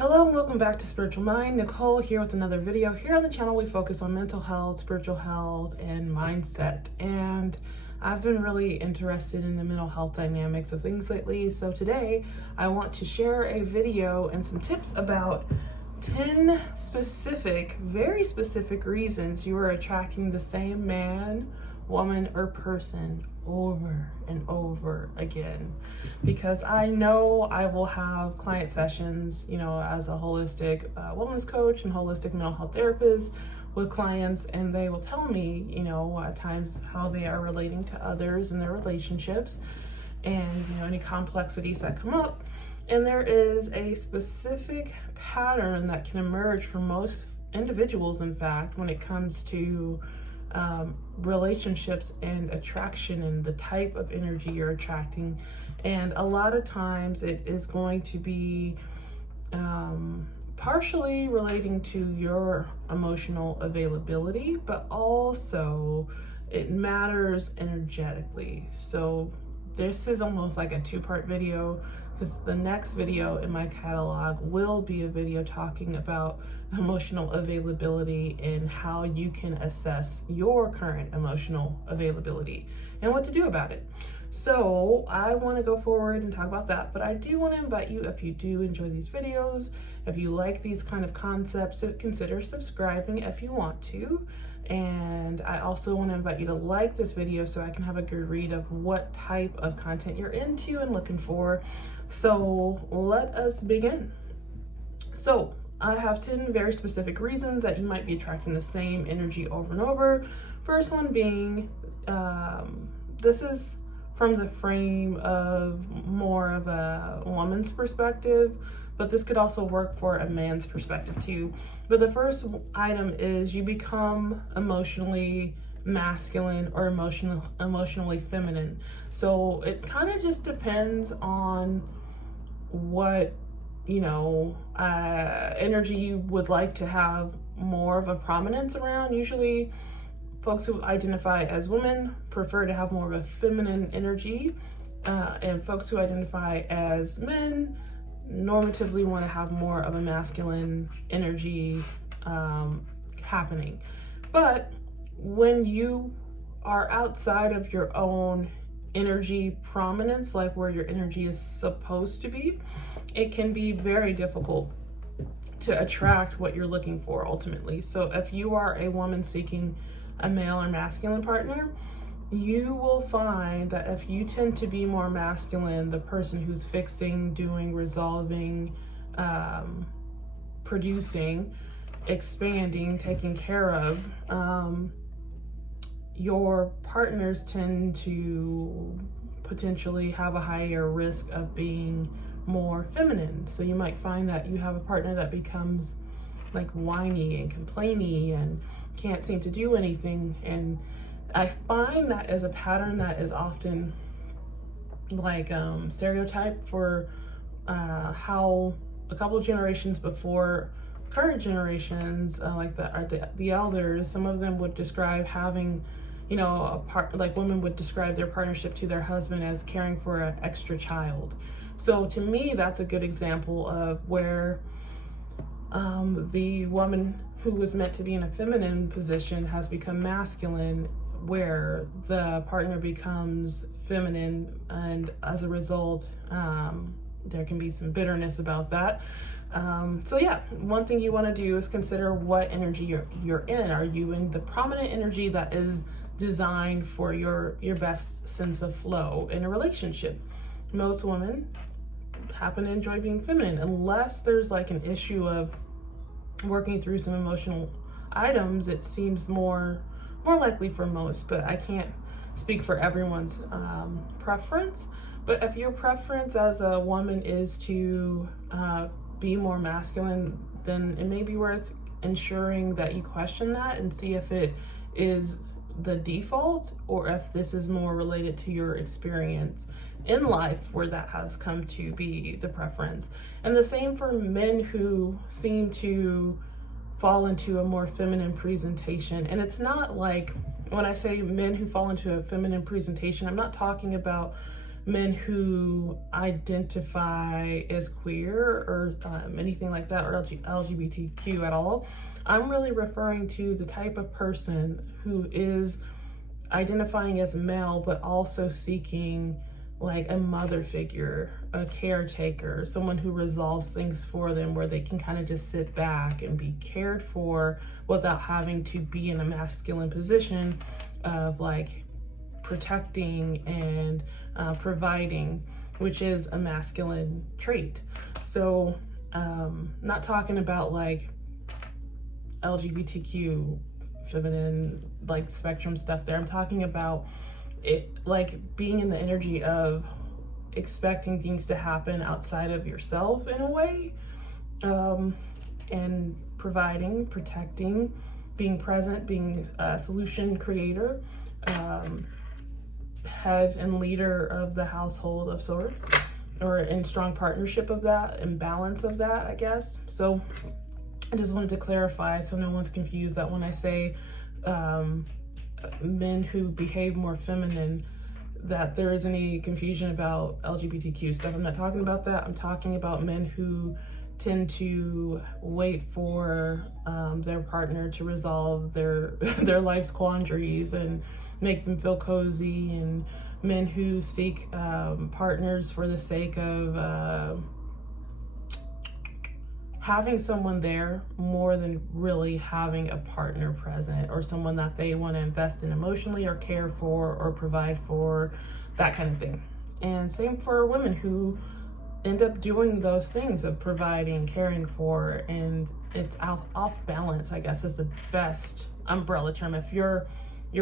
Hello and welcome back to Spiritual Mind. Nicole here with another video. Here on the channel we focus on mental health, spiritual health, and mindset. And I've been really interested in the mental health dynamics of things lately. So today I want to share a video and some tips about 10 specific, very specific reasons you are attracting the same man, woman, or person over and over again. Because I know I will have client sessions, as a holistic wellness coach and holistic mental health therapist with clients, and they will tell me, at times how they are relating to others in their relationships and, any complexities that come up. And there is a specific pattern that can emerge for most individuals, in fact, when it comes to relationships and attraction and the type of energy you're attracting. And a lot of times it is going to be partially relating to your emotional availability, but also it matters energetically. So this is almost like a two-part video, because the next video in my catalog will be a video talking about emotional availability and how you can assess your current emotional availability and what to do about it. So I want to go forward and talk about that, but I do want to invite you, if you do enjoy these videos, if you like these kind of concepts, to consider subscribing if you want to. And I also want to invite you to like this video so I can have a good read of what type of content you're into and looking for. So let us begin. So I have 10 very specific reasons that you might be attracting the same energy over and over. First one being, this is from the frame of more of a woman's perspective, but this could also work for a man's perspective too. But the first item is you become emotionally masculine or emotionally feminine. So it kind of just depends on what energy you would like to have more of a prominence around. Usually folks who identify as women prefer to have more of a feminine energy, and folks who identify as men normatively want to have more of a masculine energy happening. But when you are outside of your own energy prominence, like where your energy is supposed to be, it can be very difficult to attract what you're looking for ultimately. So if you are a woman seeking a male or masculine partner, you will find that if you tend to be more masculine, the person who's fixing, doing, resolving, producing, expanding, taking care of, your partners tend to potentially have a higher risk of being more feminine. So you might find that you have a partner that becomes like whiny and complainy and can't seem to do anything. And I find that as a pattern that is often like stereotype for how a couple of generations before current generations, like the elders, some of them would describe having, like women would describe their partnership to their husband as caring for an extra child. So to me, that's a good example of where the woman who was meant to be in a feminine position has become masculine, where the partner becomes feminine, and as a result, there can be some bitterness about that. So yeah, one thing you want to do is consider what energy you're in. Are you in the prominent energy that is designed for your best sense of flow in a relationship? Most women happen to enjoy being feminine, unless there's like an issue of working through some emotional items. It seems more likely for most, but I can't speak for everyone's preference. But if your preference as a woman is to be more masculine, then it may be worth ensuring that you question that and see if it is the default or if this is more related to your experience in life where that has come to be the preference. And the same for men who seem to fall into a more feminine presentation. And it's not like, when I say men who fall into a feminine presentation, I'm not talking about men who identify as queer or anything like that, or LGBTQ at all. I'm really referring to the type of person who is identifying as male, but also seeking like a mother figure, a caretaker, someone who resolves things for them, where they can kind of just sit back and be cared for without having to be in a masculine position of like protecting and providing, which is a masculine trait. So not talking about like LGBTQ feminine like spectrum stuff there. I'm talking about it like being in the energy of expecting things to happen outside of yourself in a way, and providing, protecting, being present, being a solution creator, head and leader of the household of sorts, or in strong partnership of that and balance of that, I guess. So I just wanted to clarify so no one's confused that when I say men who behave more feminine, that there is any confusion about LGBTQ stuff. I'm not talking about that. I'm talking about men who tend to wait for their partner to resolve their their life's quandaries and make them feel cozy, and men who seek partners for the sake of having someone there more than really having a partner present, or someone that they want to invest in emotionally or care for or provide for, that kind of thing. And same for women who end up doing those things of providing, caring for, and it's off balance, I guess is the best umbrella term if your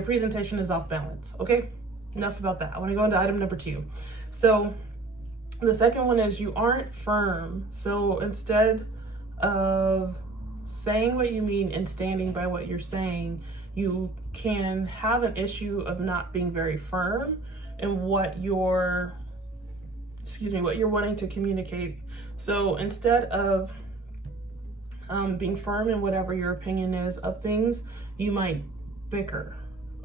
presentation is off balance. Okay, enough about that. I want to go into item number 2. So the second one is you aren't firm. So instead of saying what you mean and standing by what you're saying, you can have an issue of not being very firm in what you're wanting to communicate. So instead of being firm in whatever your opinion is of things, you might bicker.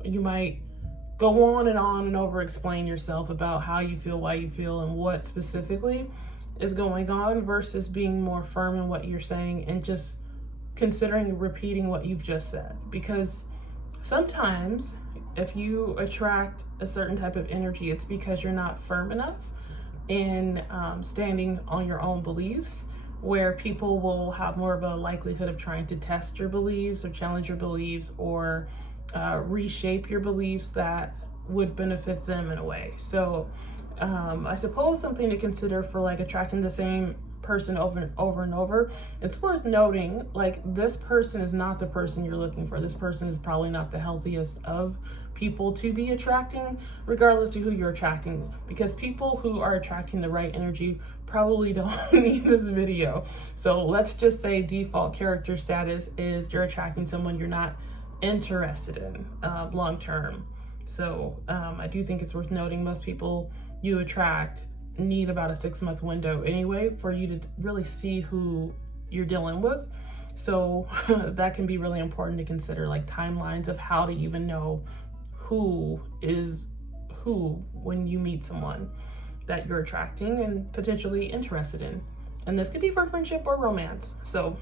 You might go on and over explain yourself about how you feel, why you feel, and what specifically is going on, versus being more firm in what you're saying and just considering repeating what you've just said. Because sometimes if you attract a certain type of energy, it's because you're not firm enough in standing on your own beliefs, where people will have more of a likelihood of trying to test your beliefs or challenge your beliefs, or reshape your beliefs that would benefit them in a way. So I suppose something to consider for like attracting the same person over and over, it's worth noting, like, this person is not the person you're looking for. This person is probably not the healthiest of people to be attracting, regardless to who you're attracting, because people who are attracting the right energy probably don't need this video. So let's just say default character status is you're attracting someone you're not interested in long term. So I do think it's worth noting most people you attract need about a 6-month window anyway for you to really see who you're dealing with. So that can be really important to consider, like timelines of how to even know who is who when you meet someone that you're attracting and potentially interested in. And this could be for friendship or romance. So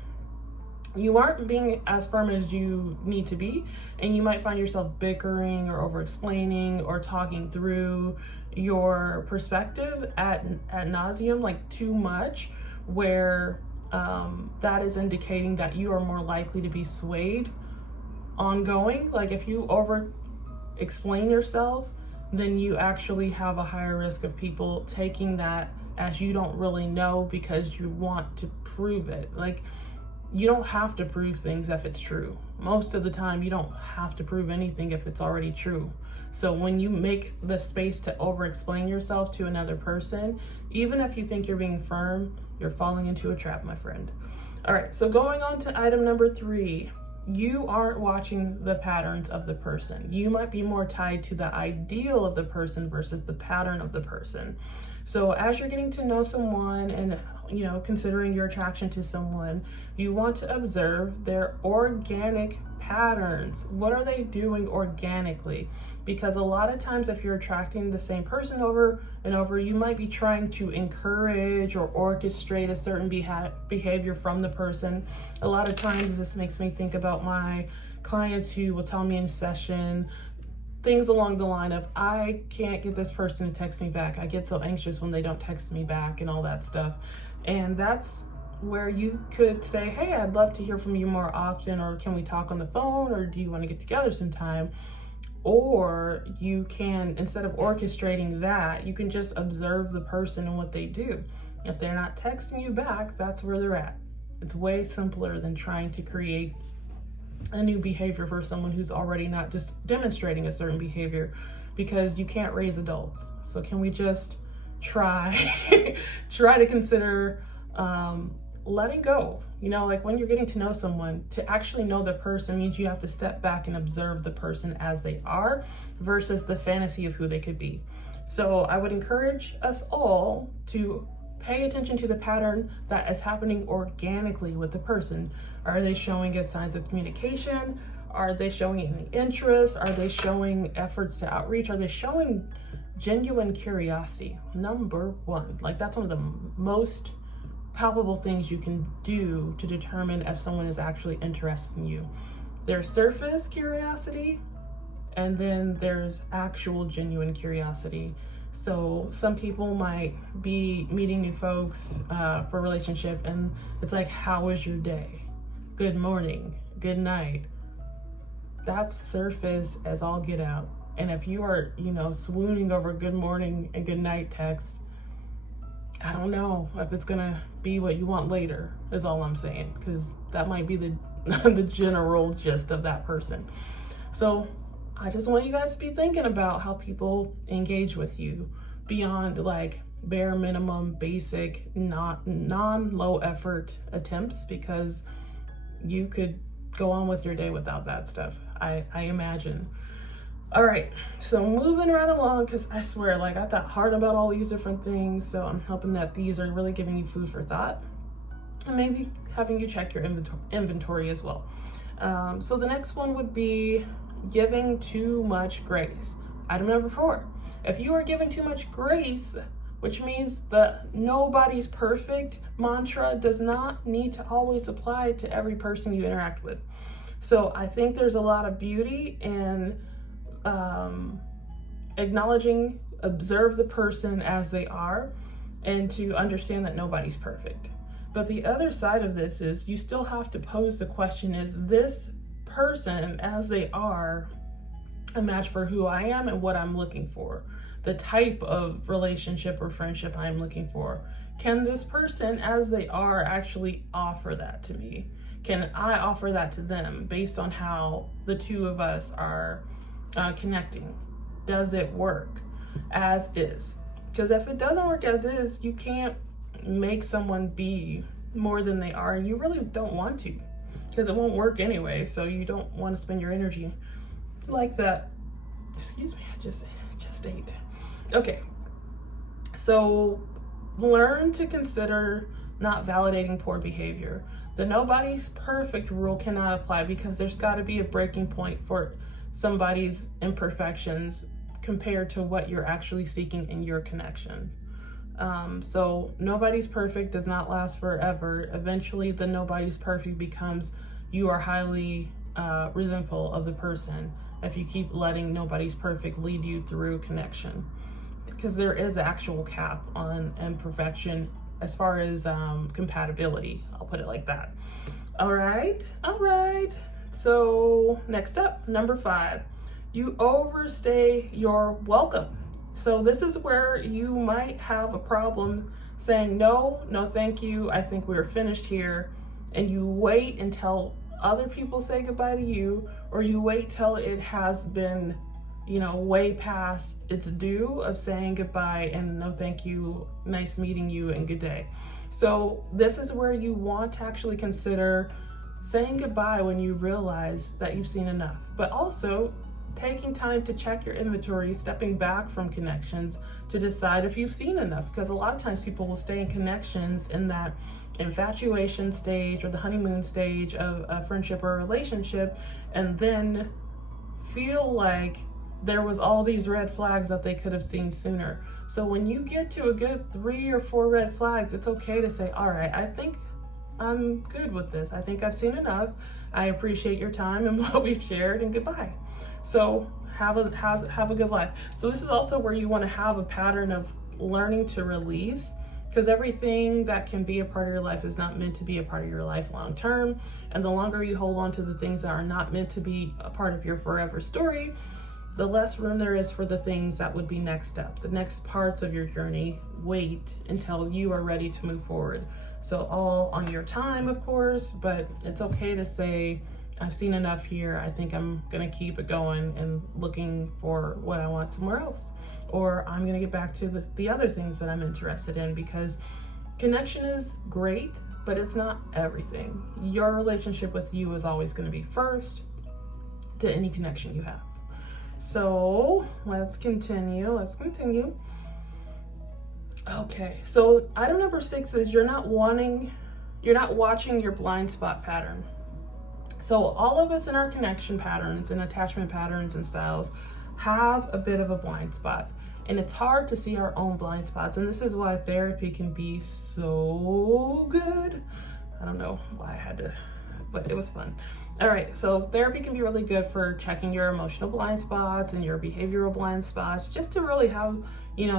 you aren't being as firm as you need to be, and you might find yourself bickering or over explaining or talking through your perspective at nauseum, like too much, where that is indicating that you are more likely to be swayed ongoing. Like if you over explain yourself, then you actually have a higher risk of people taking that as you don't really know because you want to prove it. Like, you don't have to prove things if it's true. Most of the time, you don't have to prove anything if it's already true. So when you make the space to over-explain yourself to another person, even if you think you're being firm, you're falling into a trap, my friend. All right, so going on to item number 3, you aren't watching the patterns of the person. You might be more tied to the ideal of the person versus the pattern of the person. So as you're getting to know someone and, considering your attraction to someone, you want to observe their organic patterns. What are they doing organically? Because a lot of times if you're attracting the same person over and over, you might be trying to encourage or orchestrate a certain behavior from the person. A lot of times this makes me think about my clients who will tell me in session things along the line of, I can't get this person to text me back. I get so anxious when they don't text me back and all that stuff. And that's where you could say, hey, I'd love to hear from you more often, or can we talk on the phone, or do you want to get together sometime? Or you can, instead of orchestrating that, you can just observe the person and what they do. If they're not texting you back, that's where they're at. It's way simpler than trying to create a new behavior for someone who's already not just demonstrating a certain behavior, because you can't raise adults. So can we just try to consider letting go? You know, like when you're getting to know someone, to actually know the person means you have to step back and observe the person as they are versus the fantasy of who they could be. So I would encourage us all to pay attention to the pattern that is happening organically with the person. Are they showing us signs of communication? Are they showing any interest? Are they showing efforts to outreach? Are they showing genuine curiosity? Number one, like that's one of the most palpable things you can do to determine if someone is actually interested in you. There's surface curiosity, and then there's actual genuine curiosity. So some people might be meeting new folks for a relationship, and it's like, how was your day? Good morning, good night. That's surface as all get out. And if you are, swooning over good morning and good night text, I don't know if it's gonna be what you want later, is all I'm saying, because that might be the the general gist of that person. So I just want you guys to be thinking about how people engage with you beyond like bare minimum, basic, non-low effort attempts, because you could go on with your day without that stuff, I imagine. All right, so moving right along, because I swear, like, I thought hard about all these different things, so I'm hoping that these are really giving you food for thought, and maybe having you check your inventory as well. So the next one would be giving too much grace. Item number 4, if you are giving too much grace, which means the nobody's perfect mantra does not need to always apply to every person you interact with. So I think there's a lot of beauty in acknowledging, observe the person as they are, and to understand that nobody's perfect. But the other side of this is you still have to pose the question, is this person as they are a match for who I am and what I'm looking for? The type of relationship or friendship I'm looking for. Can this person as they are actually offer that to me? Can I offer that to them based on how the two of us are connecting? Does it work as is? Because if it doesn't work as is, you can't make someone be more than they are, and you really don't want to, because it won't work anyway. So you don't want to spend your energy like that. Excuse me, I just ate. Okay, so learn to consider not validating poor behavior. The nobody's perfect rule cannot apply, because there's got to be a breaking point for somebody's imperfections compared to what you're actually seeking in your connection. So nobody's perfect does not last forever. Eventually the nobody's perfect becomes you are highly resentful of the person if you keep letting nobody's perfect lead you through connection, because there is actual cap on imperfection as far as compatibility. I'll put it like that. All right. So next up, number 5, you overstay your welcome. So this is where you might have a problem saying no, thank you, I think we're finished here, and you wait until other people say goodbye to you, or you wait till it has been, way past its due of saying goodbye and no thank you, nice meeting you, and good day. So this is where you want to actually consider saying goodbye when you realize that you've seen enough, but also taking time to check your inventory, stepping back from connections to decide if you've seen enough. Because a lot of times people will stay in connections in that infatuation stage or the honeymoon stage of a friendship or a relationship, and then feel like there was all these red flags that they could have seen sooner. So when you get to a good 3 or 4 red flags, it's okay to say, all right, I think I'm good with this. I think I've seen enough. I appreciate your time and what we've shared, and goodbye. So have a good life. So this is also where you want to have a pattern of learning to release, because everything that can be a part of your life is not meant to be a part of your life long term. And the longer you hold on to the things that are not meant to be a part of your forever story, the less room there is for the things that would be next step. The next parts of your journey wait until you are ready to move forward. So all on your time, of course, but it's okay to say, I've seen enough here. I think I'm gonna keep it going and looking for what I want somewhere else. Or I'm gonna get back to the other things that I'm interested in, because connection is great, but it's not everything. Your relationship with you is always gonna be first to any connection you have. So let's continue. Okay, so item number 6 is you're not watching your blind spot pattern. So all of us in our connection patterns and attachment patterns and styles have a bit of a blind spot, and it's hard to see our own blind spots. And this is why therapy can be so good. I don't know why I had to, but it was fun. All right, so therapy can be really good for checking your emotional blind spots and your behavioral blind spots, just to really have,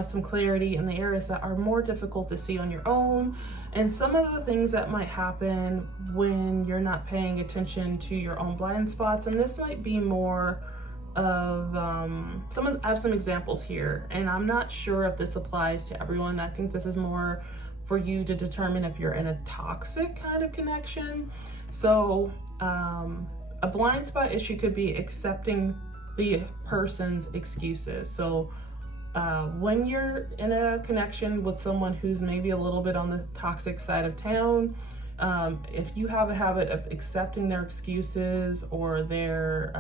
some clarity in the areas that are more difficult to see on your own, and some of the things that might happen when you're not paying attention to your own blind spots. And this might be more of I have some examples here, and I'm not sure if this applies to everyone. I think this is more for you to determine if you're in a toxic kind of connection. So a blind spot issue could be accepting the person's excuses. So when you're in a connection with someone who's maybe a little bit on the toxic side of town, if you have a habit of accepting their excuses or their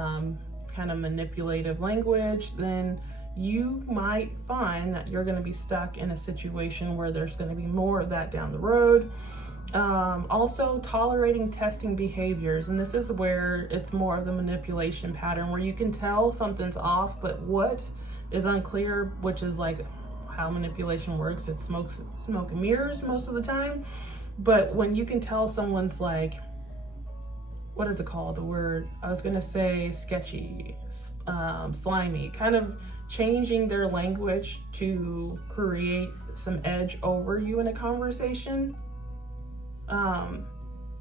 kind of manipulative language, then you might find that you're going to be stuck in a situation where there's going to be more of that down the road. Also tolerating testing behaviors, and this is where it's more of the manipulation pattern, where you can tell something's off, but what is unclear, which is like how manipulation works. It's smoke and mirrors most of the time. But when you can tell someone's like, what is it called? The word, I was gonna say sketchy, slimy, kind of changing their language to create some edge over you in a conversation.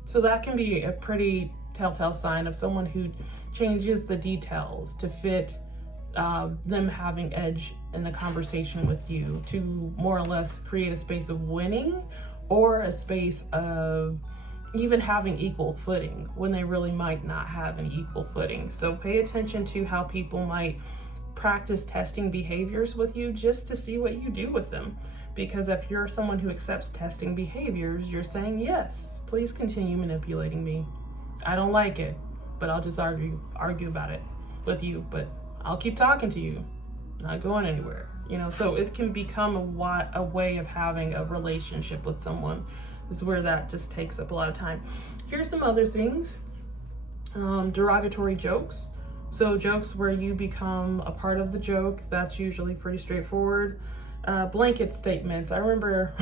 So that can be a pretty telltale sign of someone who changes the details to fit them having edge in the conversation with you, to more or less create a space of winning or a space of even having equal footing when they really might not have an equal footing. So pay attention to how people might practice testing behaviors with you just to see what you do with them. Because if you're someone who accepts testing behaviors, you're saying, yes, please continue manipulating me. I don't like it, but I'll just argue about it with you, but I'll keep talking to you, not going anywhere. So it can become a way of having a relationship with someone. This is where that just takes up a lot of time. Here's some other things. Derogatory jokes. So jokes where you become a part of the joke, that's usually pretty straightforward. Blanket statements. I remember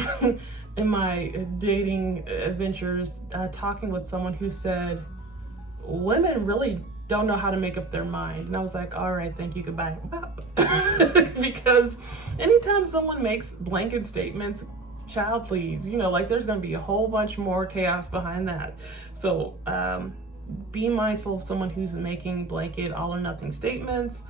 in my dating adventures talking with someone who said, women really don't know how to make up their mind. And I was like, all right, thank you, goodbye. Because anytime someone makes blanket statements, child, please, there's going to be a whole bunch more chaos behind that. So be mindful of someone who's making blanket all or nothing statements.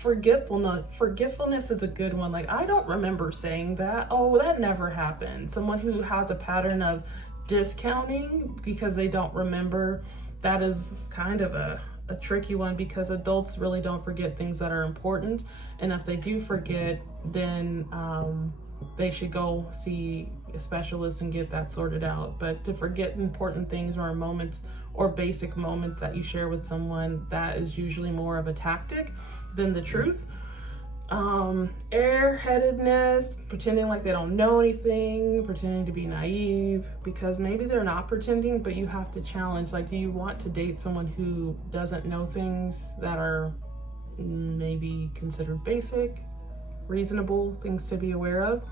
Forgetfulness is a good one. Like, I don't remember saying that. Oh, that never happened. Someone who has a pattern of discounting because they don't remember, that is kind of a tricky one, because adults really don't forget things that are important. And if they do forget, then they should go see a specialist and get that sorted out. But to forget important things or moments or basic moments that you share with someone, that is usually more of a tactic than the truth. Airheadedness, pretending like they don't know anything, pretending to be naive, because maybe they're not pretending, but you have to challenge, like, do you want to date someone who doesn't know things that are maybe considered basic, reasonable things to be aware of?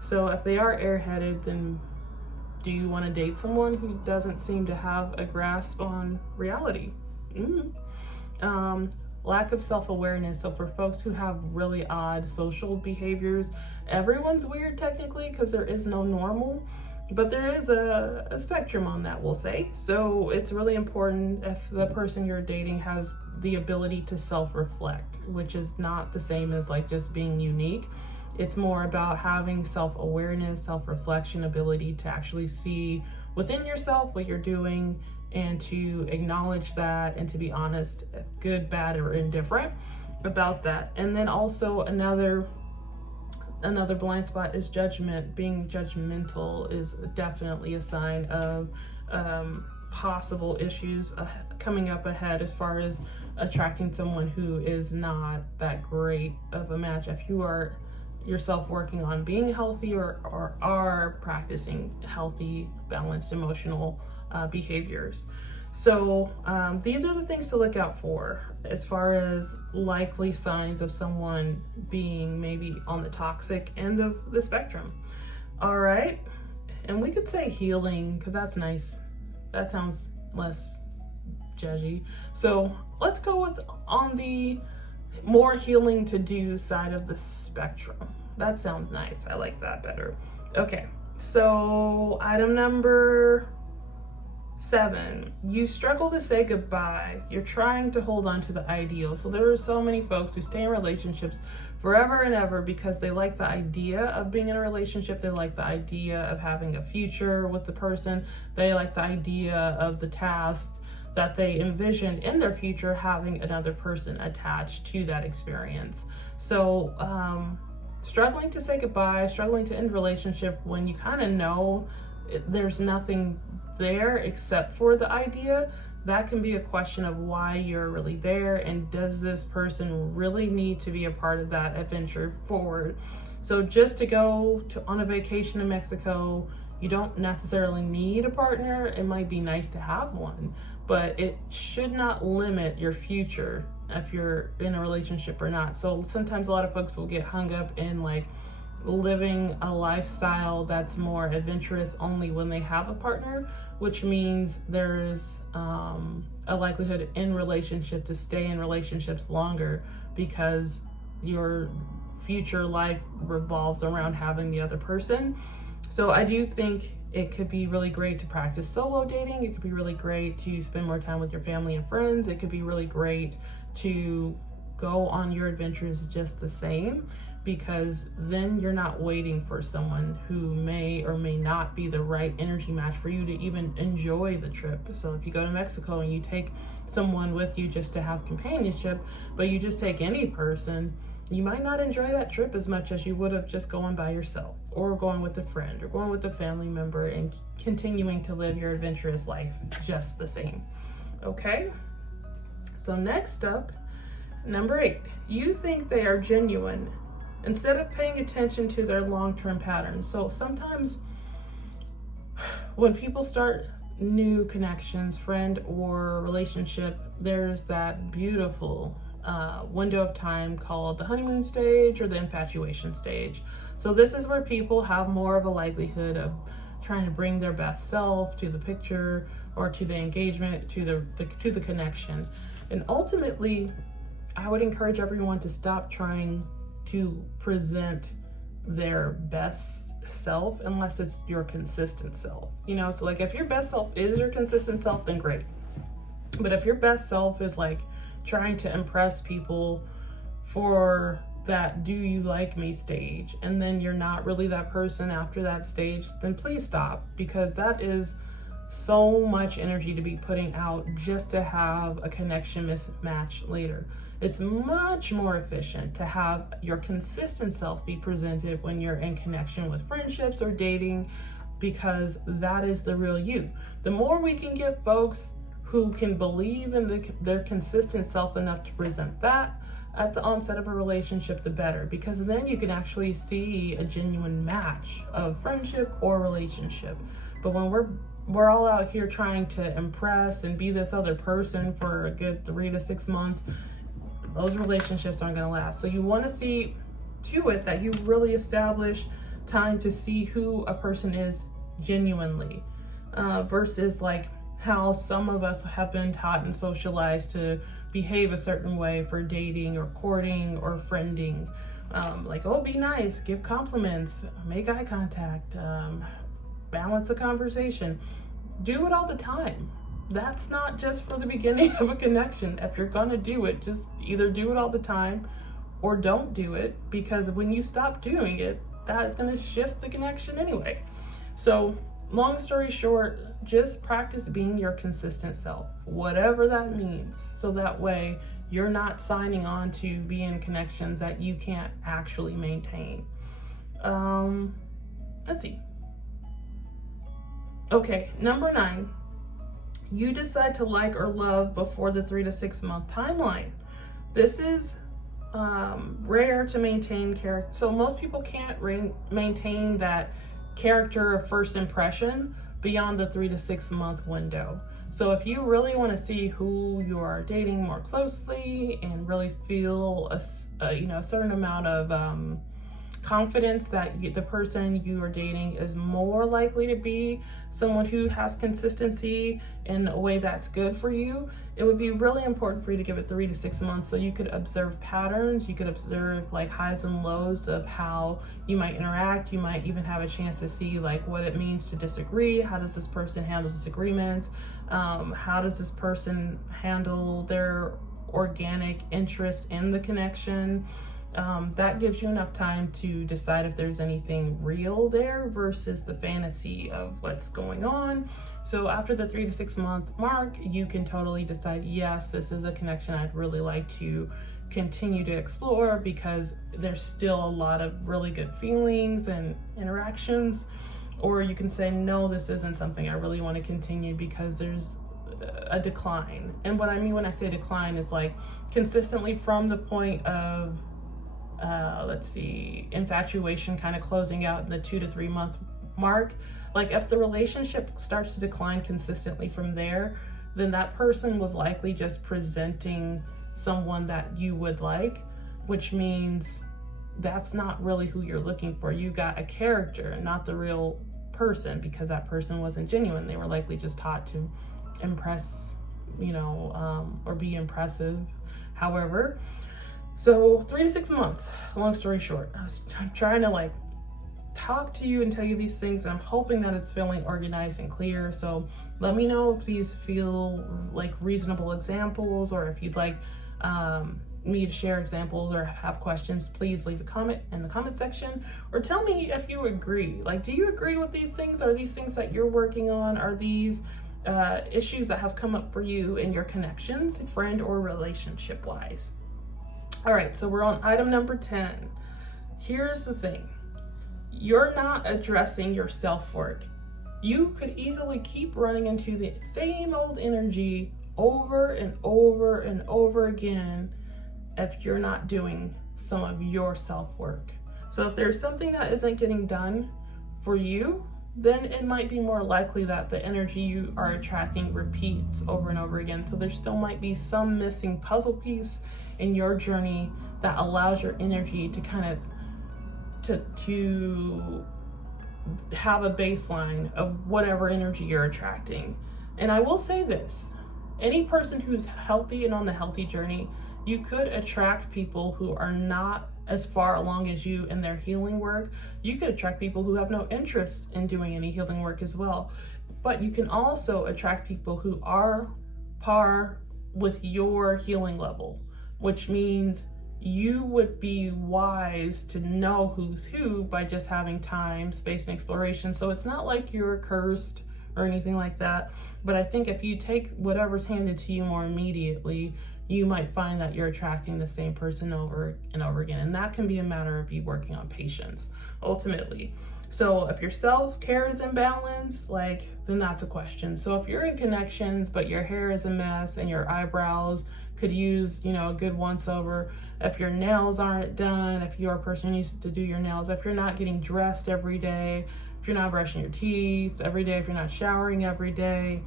So if they are airheaded, then do you want to date someone who doesn't seem to have a grasp on reality? Lack of self-awareness. So for folks who have really odd social behaviors, everyone's weird technically because there is no normal, but there is a spectrum on that, we'll say. So it's really important if the person you're dating has the ability to self-reflect, which is not the same as like just being unique. It's more about having self-awareness, self-reflection, ability to actually see within yourself what you're doing and to acknowledge that and to be honest, good, bad, or indifferent about that. And then also another blind spot is judgment. Being judgmental is definitely a sign of possible issues coming up ahead as far as attracting someone who is not that great of a match. If you are yourself working on being healthy or are practicing healthy, balanced emotional behaviors. So these are the things to look out for as far as likely signs of someone being maybe on the toxic end of the spectrum. All right, and we could say healing because that's nice. That sounds less judgy. So let's go with on the more healing to do side of the spectrum. That sounds nice. I like that better. Okay, so item number 7, you struggle to say goodbye. You're trying to hold on to the ideal. So there are so many folks who stay in relationships forever and ever because they like the idea of being in a relationship. They like the idea of having a future with the person. They like the idea of the task that they envisioned in their future having another person attached to that experience. So struggling to say goodbye, struggling to end relationship when you kind of know there's nothing there except for the idea, that can be a question of why you're really there and does this person really need to be a part of that adventure forward. So just to go on a vacation in Mexico, you don't necessarily need a partner. It might be nice to have one, but it should not limit your future if you're in a relationship or not. So sometimes a lot of folks will get hung up in like living a lifestyle that's more adventurous only when they have a partner, which means there's a likelihood in relationship to stay in relationships longer because your future life revolves around having the other person. So I do think it could be really great to practice solo dating. It could be really great to spend more time with your family and friends. It could be really great to go on your adventures just the same, because then you're not waiting for someone who may or may not be the right energy match for you to even enjoy the trip. So if you go to Mexico and you take someone with you just to have companionship, but you just take any person, you might not enjoy that trip as much as you would have just going by yourself or going with a friend or going with a family member and continuing to live your adventurous life just the same. Okay? So next up, number 8, you think they are genuine instead of paying attention to their long-term patterns. So sometimes when people start new connections, friend or relationship, there's that beautiful window of time called the honeymoon stage or the infatuation stage. So this is where people have more of a likelihood of trying to bring their best self to the picture or to the engagement, to the connection. And ultimately, I would encourage everyone to stop trying to present their best self unless it's your consistent self. You know, so like if your best self is your consistent self, then great. But if your best self is like trying to impress people for that do you like me stage, and then you're not really that person after that stage, then please stop, because that is so much energy to be putting out just to have a connection mismatch later. It's much more efficient to have your consistent self be presented when you're in connection with friendships or dating, because that is the real you. The more we can get folks who can believe in their consistent self enough to present that at the onset of a relationship, the better, because then you can actually see a genuine match of friendship or relationship. But when we're all out here trying to impress and be this other person for a good 3 to 6 months, those relationships aren't going to last. So you want to see to it that you really establish time to see who a person is genuinely, versus like how some of us have been taught and socialized to behave a certain way for dating or courting or friending. Like, oh, be nice, give compliments, make eye contact, balance a conversation. Do it all the time. That's not just for the beginning of a connection. If you're gonna do it, just either do it all the time or don't do it, because when you stop doing it, that is gonna shift the connection anyway. So long story short, just practice being your consistent self, whatever that means. So that way you're not signing on to be in connections that you can't actually maintain. Let's see. Okay, number 9, you decide to like or love before the 3 to 6 month timeline. This is rare to maintain character. So most people can't maintain that character of first impression beyond the 3 to 6 month window. So if you really want to see who you are dating more closely and really feel a certain amount of confidence that the person you are dating is more likely to be someone who has consistency in a way that's good for you, it would be really important for you to give it 3 to 6 months so you could observe patterns. You could observe like highs and lows of how you might interact. You might even have a chance to see like what it means to disagree. How does this person handle disagreements? How does this person handle their organic interest in the connection? That gives you enough time to decide if there's anything real there versus the fantasy of what's going on. So after the 3 to 6 month mark, you can totally decide, yes, this is a connection I'd really like to continue to explore, because there's still a lot of really good feelings and interactions. Or you can say, no, this isn't something I really want to continue because there's a decline. And what I mean when I say decline is like consistently from the point of infatuation kind of closing out in the 2 to 3 month mark. Like if the relationship starts to decline consistently from there, then that person was likely just presenting someone that you would like, which means that's not really who you're looking for. You got a character, not the real person, because that person wasn't genuine. They were likely just taught to impress, or be impressive. However, so 3 to 6 months, long story short, I'm trying to talk to you and tell you these things. I'm hoping that it's feeling organized and clear. So let me know if these feel like reasonable examples, or if you'd like me to share examples or have questions. Please leave a comment in the comment section, or tell me if you agree. Do you agree with these things? Are these things that you're working on? Are these issues that have come up for you in your connections, friend or relationship wise? All right, so we're on item number 10. Here's the thing. You're not addressing your self-work. You could easily keep running into the same old energy over and over and over again if you're not doing some of your self-work. So if there's something that isn't getting done for you, then it might be more likely that the energy you are attracting repeats over and over again. So there still might be some missing puzzle piece in your journey that allows your energy to kind of to have a baseline of whatever energy you're attracting. And I will say this, any person who's healthy and on the healthy journey, you could attract people who are not as far along as you in their healing work. You could attract people who have no interest in doing any healing work as well. But you can also attract people who are par with your healing level, which means you would be wise to know who's who by just having time, space, and exploration. So it's not like you're cursed or anything like that. But I think if you take whatever's handed to you more immediately, you might find that you're attracting the same person over and over again. And that can be a matter of you working on patience, ultimately. So if your self-care is imbalanced, like, then that's a question. So if you're in connections, but your hair is a mess and your eyebrows could use, a good once over, if your nails aren't done, if you're a person who needs to do your nails, if you're not getting dressed every day, if you're not brushing your teeth every day, if you're not showering every day,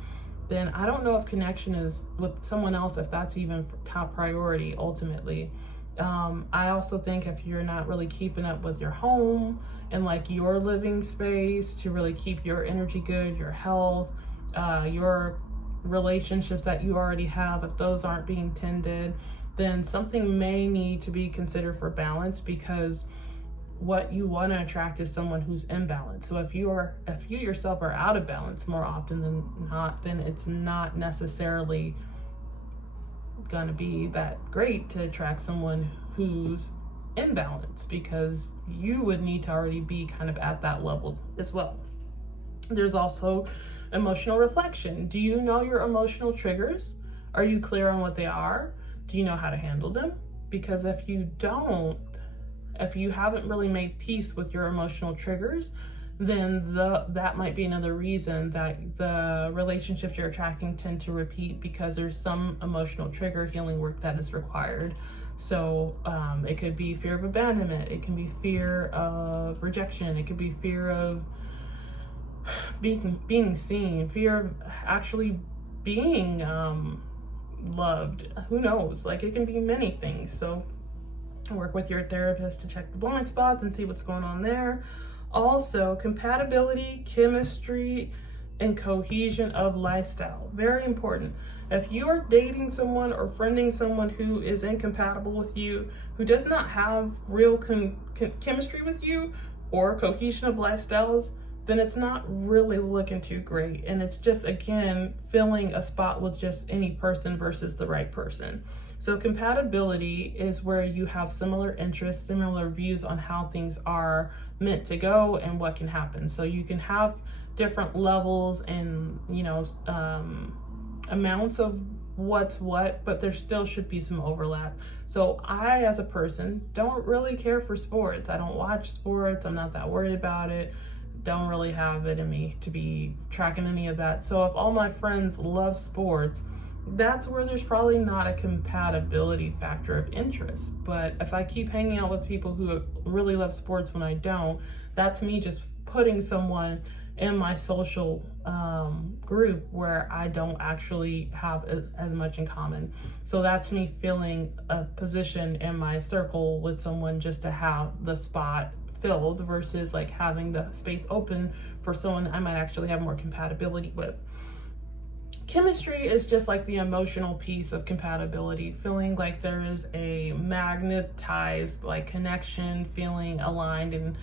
then I don't know if connection is with someone else, if that's even top priority ultimately. I also think if you're not really keeping up with your home and like your living space to really keep your energy good, your health, your relationships that you already have, if those aren't being tended, then something may need to be considered for balance, because what you want to attract is someone who's in balance. So if you yourself are out of balance more often than not, then it's not necessarily going to be that great to attract someone who's in balance, because you would need to already be kind of at that level as well. There's also emotional reflection. Do you know your emotional triggers? Are you clear on what they are? Do you know how to handle them? Because if you don't, if you haven't really made peace with your emotional triggers, then that might be another reason that the relationships you're attracting tend to repeat, because there's some emotional trigger healing work that is required. So it could be fear of abandonment, it can be fear of rejection, it could be fear of being seen, fear of actually being loved. Who knows? Like, it can be many things. So work with your therapist to check the blind spots and see what's going on there. Also, compatibility, chemistry, and cohesion of lifestyle. Very important. If you are dating someone or friending someone who is incompatible with you, who does not have real chemistry with you or cohesion of lifestyles, then it's not really looking too great. And it's just, again, filling a spot with just any person versus the right person. So compatibility is where you have similar interests, similar views on how things are meant to go and what can happen. So you can have different levels and, amounts of what's what, but there still should be some overlap. So I, as a person, don't really care for sports. I don't watch sports. I'm not that worried about it. Don't really have it in me to be tracking any of that. So if all my friends love sports, that's where there's probably not a compatibility factor of interest. But if I keep hanging out with people who really love sports when I don't, that's me just putting someone in my social group where I don't actually have as much in common. So that's me filling a position in my circle with someone just to have the spot filled, versus like having the space open for someone I might actually have more compatibility with. Chemistry is just like the emotional piece of compatibility, feeling like there is a magnetized like connection, feeling aligned and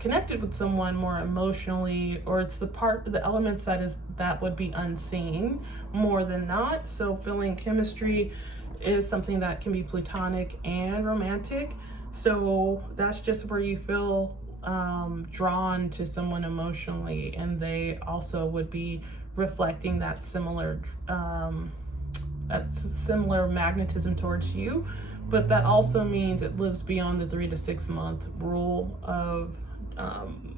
connected with someone more emotionally, or it's the elements that would be unseen more than not. So feeling chemistry is something that can be platonic and romantic. So that's just where you feel drawn to someone emotionally, and they also would be reflecting that similar magnetism towards you. But that also means it lives beyond the 3 to 6 month rule of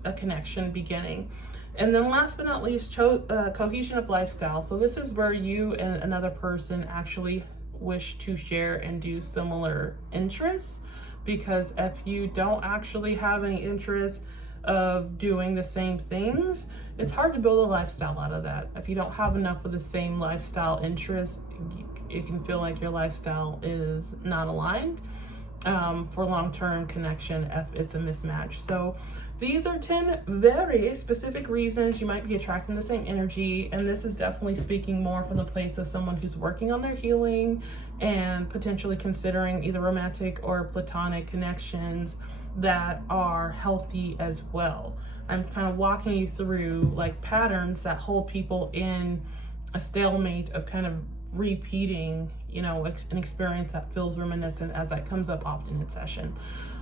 a connection beginning. And then last but not least, cohesion of lifestyle. So this is where you and another person actually wish to share and do similar interests, because if you don't actually have any interest of doing the same things, it's hard to build a lifestyle out of that. If you don't have enough of the same lifestyle interests, it can feel like your lifestyle is not aligned for long-term connection if it's a mismatch. So these are 10 very specific reasons you might be attracting the same energy, and this is definitely speaking more from the place of someone who's working on their healing and potentially considering either romantic or platonic connections that are healthy as well. I'm kind of walking you through like patterns that hold people in a stalemate of kind of repeating, an experience that feels reminiscent, as that comes up often in session.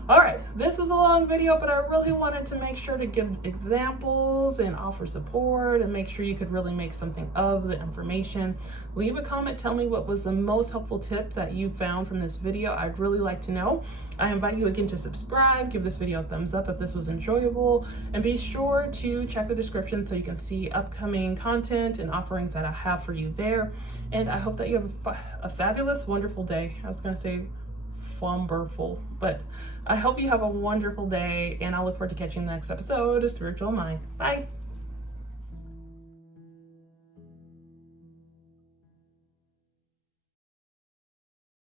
All right, this was a long video, but I really wanted to make sure to give examples and offer support and make sure you could really make something of the information. Leave a comment, tell me what was the most helpful tip that you found from this video. I'd really like to know. I invite you again to subscribe, give this video a thumbs up if this was enjoyable, and be sure to check the description so you can see upcoming content and offerings that I have for you there. And I hope that you have a fabulous, wonderful day. I was gonna say wonderful, but I hope you have a wonderful day, and I look forward to catching the next episode of Spiritual Mind. Bye.